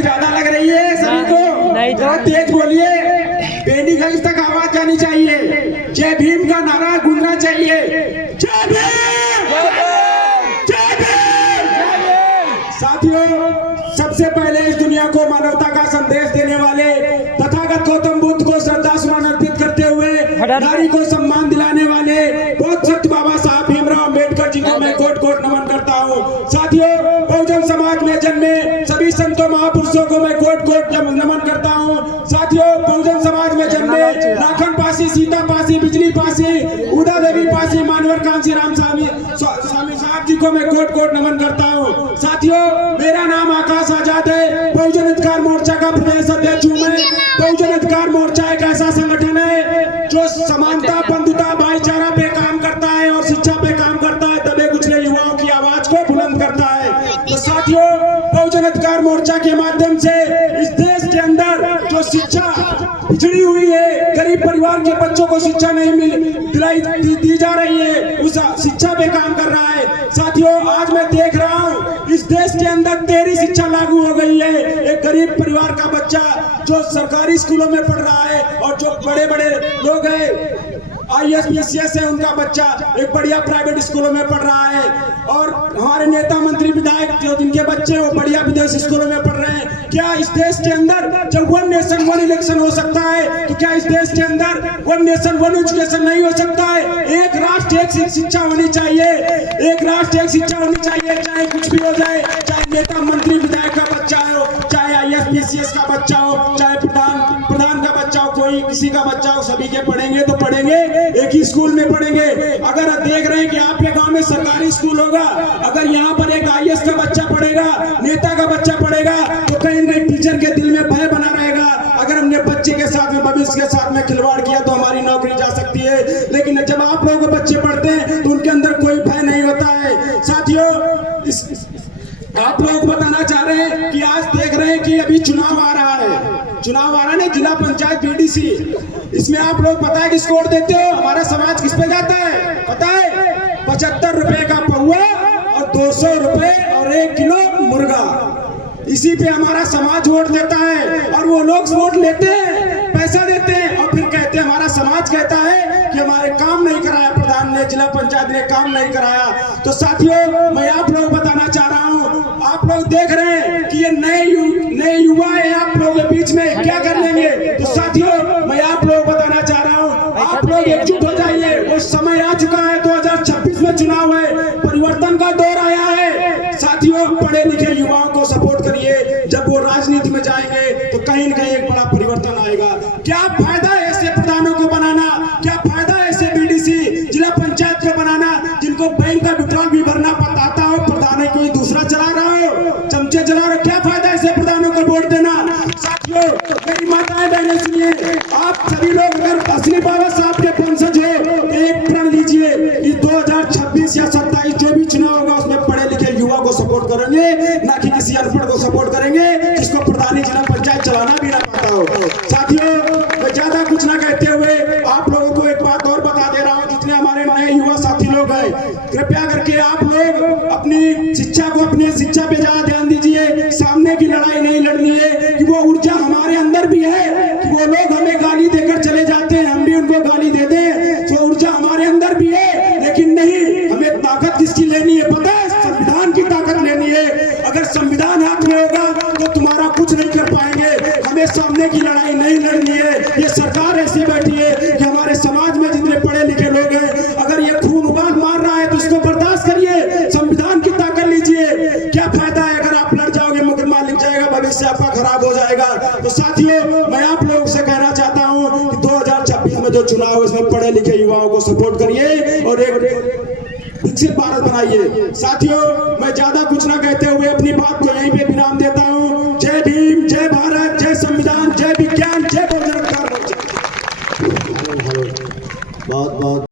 ठंड ज्यादा लग रही है सभी को? नहीं तो। तेज बोलिए, बेनीगंज तक आवाज जानी चाहिए। जय भीम का नारा गूंजना चाहिए। जय भीम, जय भीम। साथियों, सबसे पहले इस दुनिया को मानवता का संदेश देने वाले तथागत गौतम बुद्ध को श्रद्धा सुमन अर्पित करते हुए नारी को सम्मान दिलाने वाले बहुत सत्य बाबा साहब भीमराव अम्बेडकर जी को मैं कोट कोट नमन करता हूँ। साथियों, बहुजन समाज में जन्मे सभी संतों महापुरुषों को मैं कोट कोट नमन करता हूँ। साथियों, बहुजन समाज में जन्मे लाखन पासी, सीता पासी, बिजली पासी, उदा देवी पासी, मानवर कांसी राम स्वामी साहब जी को मैं कोट कोट नमन करता हूँ। साथियों, मेरा नाम आकाश आजाद है, बहुजन अधिकार मोर्चा का प्रदेश अध्यक्ष हूँ मैं। बहुजन अधिकार मोर्चा एक ऐसा संगठन है जो समानता, बंधुता, भाईचारा पे काम करता है और शिक्षा पे काम करता है, दबे कुचले युवाओं की आवाज को बुलंद करता है। तो साथियों, बहुजन अधिकार मोर्चा के माध्यम से इस देश के अंदर जो शिक्षा पिछड़ी हुई है, गरीब परिवार के बच्चों को शिक्षा नहीं दी जा रही है, उस शिक्षा पे काम कर रहा है। साथियों, आज मैं देख रहा हूँ इस देश के अंदर 13 शिक्षा लागू हो गई है। एक गरीब परिवार का बच्चा जो सरकारी स्कूलों में पढ़ रहा है और जो बड़े बड़े लोग हैं, IAS PCS है, उनका बच्चा एक बढ़िया प्राइवेट स्कूलों में पढ़ रहा है। और हमारे नेता मंत्री विधायक जो जिनके बच्चे वो बढ़िया विदेश स्कूलों में पढ़ रहे हैं। क्या इस देश के अंदर जब वन नेशन वन इलेक्शन हो सकता है, तो क्या इस देश के अंदर वन नेशन वन एजुकेशन नहीं हो सकता है? एक राष्ट्र एक शिक्षा होनी चाहिए, एक राष्ट्र एक शिक्षा होनी चाहिए, चाहे कुछ भी हो जाए, चाहे नेता मंत्री विधायक का बच्चा हो, चाहे IAS PCS का बच्चा हो, चाहे प्रधान का बच्चा हो, कोई किसी का बच्चा हो, सभी के पढ़ेंगे तो पढ़ेंगे, एक ही स्कूल में पढ़ेंगे। अगर देख रहे हैं कि आपके गांव में सरकारी स्कूल होगा, अगर यहाँ पर एक IAS का बच्चा पढ़ेगा, नेता का बच्चा पढ़ेगा, तो कहीं ना कहीं टीचर के दिल में भय बना रहेगा। अगर हमने बच्चे के साथ में, भविष्य के साथ में खिलवाड़ किया तो हमारी नौकरी जा सकती है। लेकिन जब आप लोगों के बच्चे पढ़ते हैं तो उनके अंदर कोई भय नहीं होता है। साथियों, आप लोग बताना चाह रहे हैं कि आज देख रहे हैं कि अभी चुनाव आ रहा है, चुनाव आ रहा है, जिला पंचायत BDC, इसमें आप लोग पता है किसको वोट देते हो? हमारा समाज किस पे जाता है पता है? 75 रुपए का पौवा और 200 रुपए और 1 किलो मुर्गा, इसी पे हमारा समाज वोट देता है। और वो लोग वोट लेते हैं, पैसा देते हैं और फिर कहते हैं, हमारा समाज कहता है कि हमारे काम नहीं कराया प्रधान ने, जिला पंचायत ने काम नहीं कराया। तो साथियों, मैं आप लोग बताना चाह रहा हूँ, आप लोग देख रहे हैं कि ये नए युवा है आप लोगों के बीच में, क्या कर लेंगे? तो साथियों, मैं आप लोग बताना चाह रहा हूँ, आप लोग एकजुट हो जाइए। वो समय आ चुका है, 2026 में चुनाव है, परिवर्तन का दौर आया है। साथियों, पढ़े लिखे युवाओं को सपोर्ट करिए। जब वो राजनीति में जाएंगे तो कहीं न कहीं एक बड़ा परिवर्तन आएगा। क्या फायदा है ऐसे प्रधानों को बनाना? क्या फायदा है ऐसे BDC जिला पंचायत को बनाना जिनको बैंक का विड्रॉल भी भरना आता हो, प्रधान कोई दूसरा चला रहा हो, चमचे चला रहा हो? क्या फायदा ऐसे प्रधानों को वोट देना? साथियों, मेरी माताएं बहनें सुनिए, आप सभी लोग अगर असली बाबा साहब के वंशज हो तो एक प्रण लीजिए कि 2026 या 27 जो भी चुनाव होगा उसमें पढ़े लिखे युवा को सपोर्ट करेंगे, ना कि किसी अनपढ़ को सपोर्ट करेंगे जिसको प्रधानी जिला पंचायत चलाना भी ना पता हो। साथियों, मैं ज्यादा कुछ ना कहते हुए आप लोगों को एक बात और बता दे रहा हूँ, जितने हमारे नए युवा साथी लोग हैं, कृपया करके आप लोग अपनी शिक्षा पे ज्यादा ध्यान दीजिए। सामने की लड़ाई नहीं लड़नी है कि वो ऊर्जा हमारे अंदर भी है कि वो लोग हमें गाली देकर चले जाते हैं, हम भी उनको गाली दे दें, तो ऊर्जा हमारे अंदर भी है। लेकिन नहीं, हमें ताकत किसकी लेनी है पता है? संविधान की ताकत लेनी है। अगर संविधान हाथ में होगा तो तुम्हारा कुछ नहीं कर पाएंगे। हमें सामने की लड़ाई नहीं लड़नी है। ये सरकार ऐसी बैठी है कि हमारे समाज में जितने पढ़े लिखे लोग हैं, अगर ये खून उबाल मार रहा है तो इसको बर्दाश्त करिए, संविधान की ताकत लीजिए। क्या फायदा है अगर आप लड़ जाओगे, मुकदमा लिख जाएगा, भविष्य आपका खराब हो जाएगा। तो साथियों, मैं आप लोगों से कहना चाहता हूँ कि 2026 में जो चुनाव है इसमें पढ़े लिखे युवाओं को सपोर्ट करिए और एक विकसित भारत बनाइए। साथियों, मैं ज्यादा कुछ ना कहते हुए